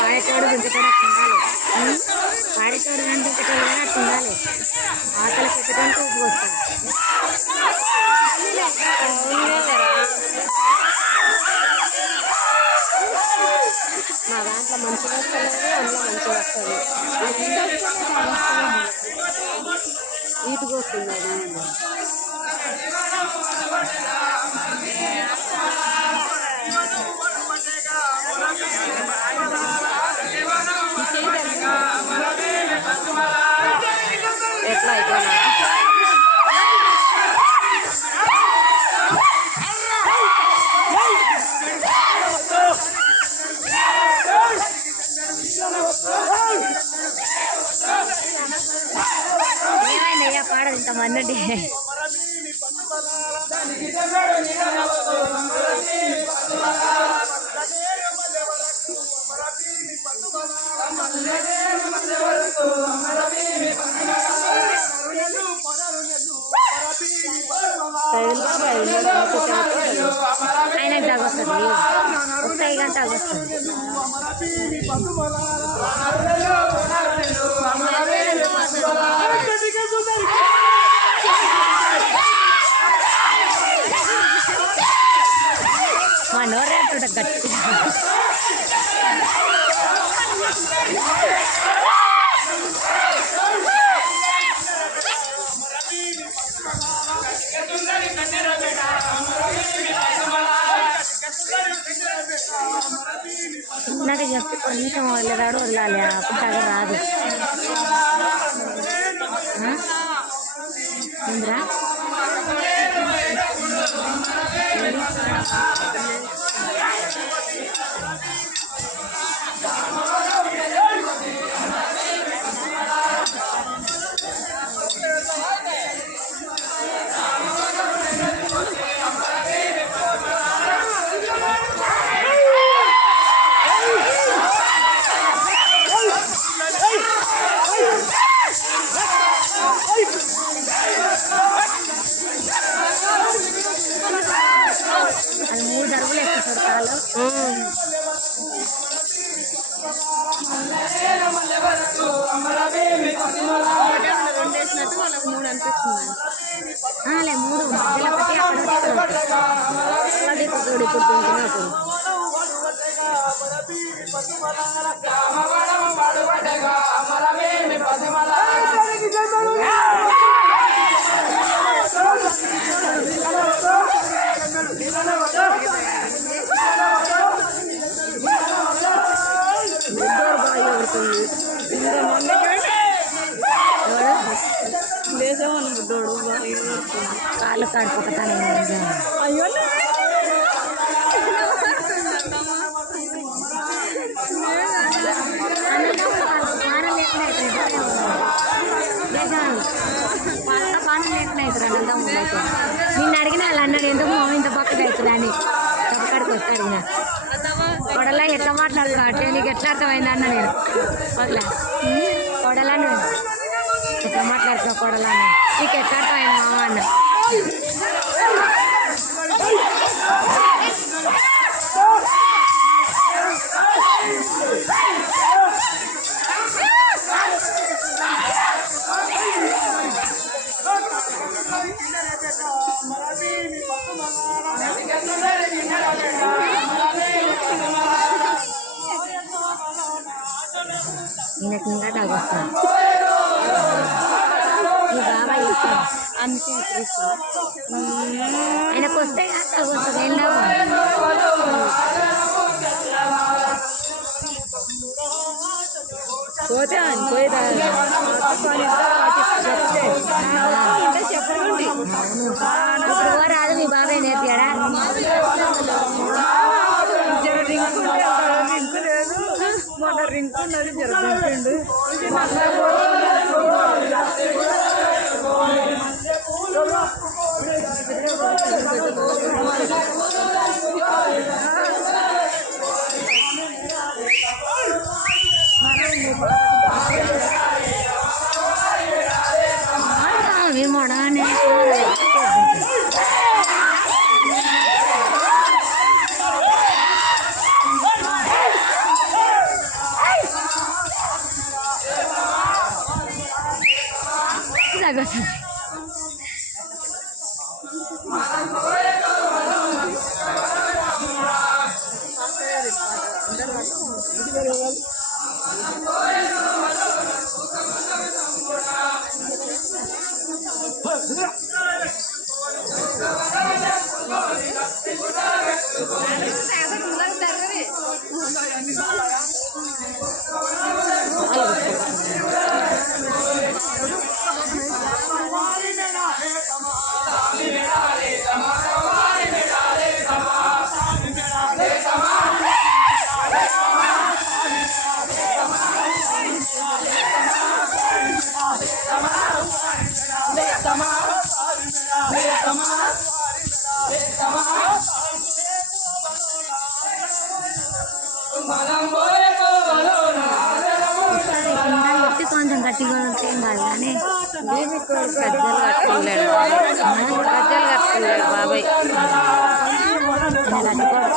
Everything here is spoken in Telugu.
పాడేటోడు దింపేటోడు ఉండాలి. పాడేటోడు కానీ దింపేటోడు కానీ అట్లా ఉండాలి. ఆకలికి ఎక్కడానికి ఉప్పు వస్తుంది. మా దాంట్లో మంచిగా వస్తుంది, అందులో మంచిగా వస్తుంది. నీట్గా వస్తుంది. ఎట్లా అయిపోయినా ఏమైందయ్యా పాడదు ఇంతమంది అంటే ఆయనకు తాగొస్తుంది. వస్తాయి కానీ తాగొస్తుంది. మా నోరేట గట్టి నాకు చెప్తే కొంచెం వదిలేరాడు వదలాలి. అప్పుడు తగ రాదు. ఇంద్రా అది 3 అడుగులు ఎక్కుతారు కాలు. 2 వేసినట్టు వాళ్ళకి 3 అనిపిస్తుంది. 3 మధ్యలో ఒకటి అక్కడ ఇప్పుడు తింటున్నప్పుడు కాళ్ళు కాడిపోతాను. అయ్యో పానం లేకుండా అవుతారు అంతా ముందు. నిన్ను అడిగిన వాళ్ళు అన్నాడు ఎందుకు మా ఇంత పక్కగా అవుతుంది అని. తప్పకాడికి వస్తే అడిగిన కొడలా ఎట్లా మాట్లాడుతున్నా అంటే నీకు ఎట్లా అర్థమైంది అన్న. నేను వదలా కొడలాను ఎట్లా మాట్లాడుతున్నావు కొడలాను నీకు ఎట్లా అర్థమైంది మామ అన్న. ఈయనకి ఇంకా తాగొస్తాను. మీ బాబాయ్ ఇస్తాను అందుకే ఆయనకు వస్తే తాగొస్తుంది. ఏంటో పోతే పోయిదా చెప్పండి. ఇప్పుడు రాదు మీ బాబాయ్ నేర్పాడా? మొన్న రింకున్నది జరుగుతుండు. అలాగే వస్తుంది. కొంచెం గట్టిగా ఏం కాదు కానీ గజ్జలు కట్టుకోలేడు బాబాయ్ కట్టుకోడు.